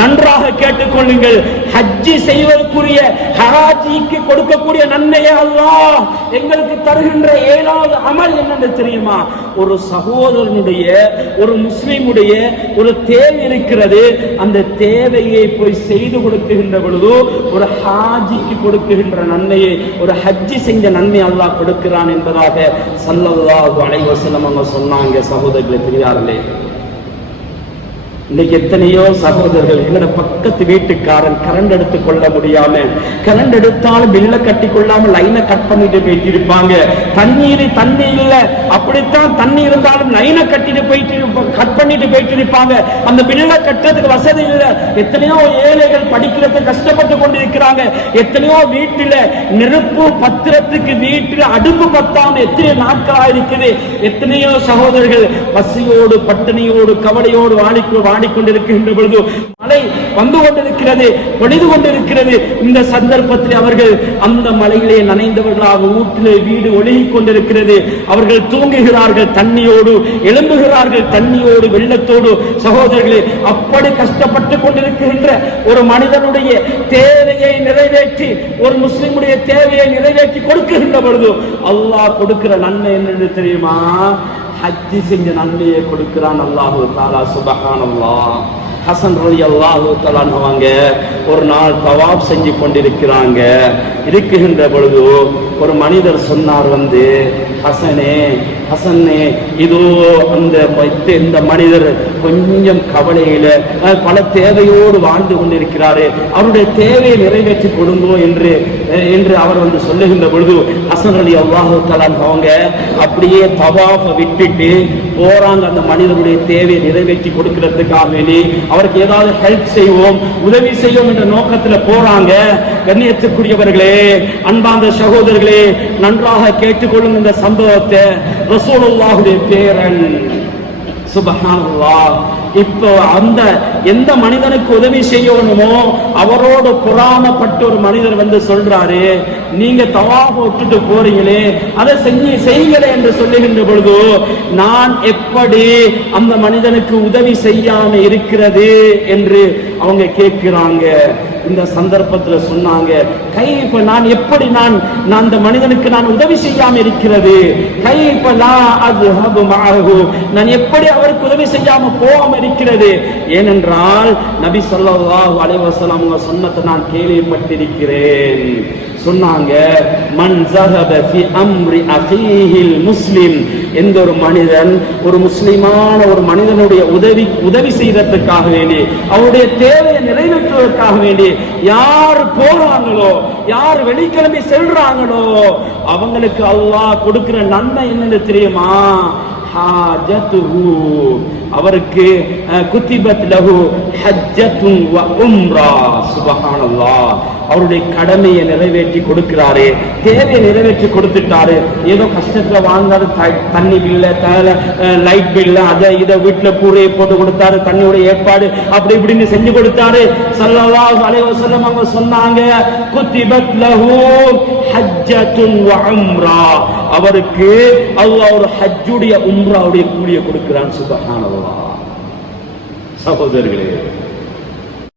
நன்றாக கேட்டுக்கொள்ளுங்கள். ஹஜ்ஜி செய்வதற்குரிய ஹாஜிக்கு கொடுக்கக்கூடிய நன்மையை அல்லாஹ் எங்களுக்கு தருகின்ற 7வது அமல் என்னன்னு தெரியுமா? ஒரு சகோதரனுடைய, ஒரு முஸ்லிமுடைய ஒரு தேவை இருக்கிறது, அந்த தேவையை போய் செய்து கொடுக்குகின்ற பொழுது ஒரு ஹாஜிக்கு கொடுக்குகின்ற நன்மையை, ஒரு ஹஜ்ஜி செஞ்ச நன்மை அல்லாஹ் கொடுக்கிறான் என்பதாக ஸல்லல்லாஹு அலைஹி வஸல்லம் அவங்க சொன்னாங்க. சகோதரர்களே, பெரியார்களே, இன்னைக்கு எத்தனையோ சகோதரர்கள் எங்களோட பக்கத்து வீட்டுக்காரன் கரண்ட் எடுத்து கொள்ள முடியாம, கரண்ட் எடுத்தாலும் பில்ல கட்டி கொள்ளாம லைனை கட் பண்ணிட்டு போயிட்டு இருப்பாங்க. தண்ணி இல்ல, அப்படித்தான் தண்ணி இருந்தாலும் லைனை கட்டிட்டு போயிட்டு கட் பண்ணிட்டு போயிட்டு இருப்பாங்க. அந்த பில்ல கட்டுறதுக்கு வசதி இல்ல. எத்தனையோ ஏழைகள் படிக்கிறதுக்கு கஷ்டப்பட்டு கொண்டிருக்கிறாங்க. எத்தனையோ வீட்டுல நெருப்பு பத்திரத்துக்கு வீட்டுல அடுப்பு பத்தாம எத்தனையோ நாட்களா இருக்குது. எத்தனையோ சகோதரர்கள் பசியோடு பட்டினியோடு கவலையோடு வாடிக்கொண்டிருக்கின்ற பொழுது மழை வந்து கொண்டிருக்கிறது, பொழிது கொண்டிருக்கிறது. இந்த சந்தர்ப்பத்தில் அவர்கள் அந்த மழையிலே நனைந்தவர்களாக வீட்டிலே வீடு ஒழுகிக் கொண்டிருக்கிறது. அவர்கள் தூங்குகிறார்கள் தண்ணியோடு, எழும்புகிறார்கள் தண்ணியோடு, வெள்ளத்தோடு. சகோதரர்களே, அப்படி கஷ்டப்பட்டு கொண்டிருக்கின்ற ஒரு மனிதனுடைய தேவையை நிறைவேற்றி, ஒரு முஸ்லிமுடைய தேவையை நிறைவேற்றி கொடுக்கின்ற பொழுது அல்லாஹ் கொடுக்கிற நன்மை என்னன்னு தெரியுமா? ஹஜ்ஜி செஞ்ச நன்மையை கொடுக்கிறான் அல்லாஹு தஆலா. சுப்ஹானல்லாஹ். ஹசன் ரலியல்லாஹு தஆலா அவங்க ஒரு நாள் தவாப் செஞ்சு கொண்டிருக்கிறாங்க. இருக்குகின்ற பொழுது ஒரு மனிதர் சொன்னார், ஹசனே இதோ இந்த மனிதர் கொஞ்சம் கவலையில பல தேவையோடு வாழ்ந்து கொண்டிருக்கிறாரு, அவருடைய தேவையை நிறைவேற்றி கொடுங்கோ என்று அவர் சொல்லுகின்ற பொழுது ஹசன் ரலியல்லாஹு தஆலா அவங்க அப்படியே தவாஃப விட்டுட்டு போறாங்க. அந்த மனிதனுடைய தேவையை நிறைவேற்றி கொடுக்கிறதுக்காக வேண்டி அவருக்கு ஏதாவது ஹெல்ப் செய்வோம், உதவி செய்வோம் என்ற நோக்கத்தில் போறாங்க. கண்ணியத்துக்குரியவர்களே, அன்பார்ந்த சகோதரர்களே, நன்றாக கேட்டுக்கொள்ளும் இந்த சம்பவத்தை. ரசூலுல்லாஹுடைய பேரன், சுப்ஹானல்லாஹ். இப்போ எந்த மனிதனுக்கு உதவி செய்யணுமோ அவரோடு பொறாமப்பட்டு ஒரு மனிதர் சொல்றாரு, நீங்க தவாஃப் விட்டுட்டு போறீங்களே, அதை செய்யுங்களே என்று சொல்லுகின்ற பொழுது நான் எப்படி அந்த மனிதனுக்கு உதவி செய்யாம இருக்கிறது என்று அவங்க கேட்கிறாங்க. இந்த சந்தர்ப்பத்தில் சொன்னாங்க, கைப்ப நான் எப்படி நான் அந்த மனிதனுக்கு நான் உதவி செய்யாம இருக்கிறது, கைப்ப நான் எப்படி அவருக்கு உதவி செய்யாம போகாம இருக்கிறது? ஏனென்றால் நபி ஸல்லல்லாஹு அலைஹி வஸல்லம் அவங்க சொன்னதை நான் கேள்விப்பட்டிருக்கிறேன். சொன்னாங்க, மன் ஸஹப ஃபி அம்ரி அகீஹில் முஸ்லிம், எந்த ஒரு மனிதன் ஒரு முஸ்லிமான ஒரு மனிதனுடைய உதவி செய்யறதுக்காக வேண்டி, அவருடைய தேவையை நிறைவேற்றுவதற்காக வேண்டி யார் போறாங்களோ, யார் வெள்ளிக்கிழமை செல்றாங்களோ அவங்களுக்கு அல்லாஹ் கொடுக்கிற நன்மை என்னன்னு தெரியுமா? அவருக்கு குத்திபத் லஹு ஹஜ்ஜத்துன் வ உம்ரா. சுப்ஹானல்லாஹ். அவருடைய கடமையை நிறைவேற்றி கொடுக்கிறாரு, தேவையை நிறைவேற்றி கொடுத்துட்டாரு. ஏதோ கஷ்டத்துல வாழ்ந்தாரு, தண்ணி பில்ல, லைட் பில்ல, அதை இதை வீட்டுல கூரையை போட்டு கொடுத்தாரு, தண்ணியோட ஏற்பாடு அப்படி இப்படின்னு செஞ்சு கொடுத்தாரு. ஸல்லல்லாஹு அலைஹி வஸல்லம் அவங்க சொன்னாங்க, குத்திபத் லஹு ஹஜ்ஜத்துன் வ உம்ரா. அவருக்கு அல்லாஹ் ஒரு ஹஜ்ஜுடைய உம்ராவுடைய கூலியை கொடுக்கிறான். சுப்ஹானல்லாஹ். சகோதரர்களே,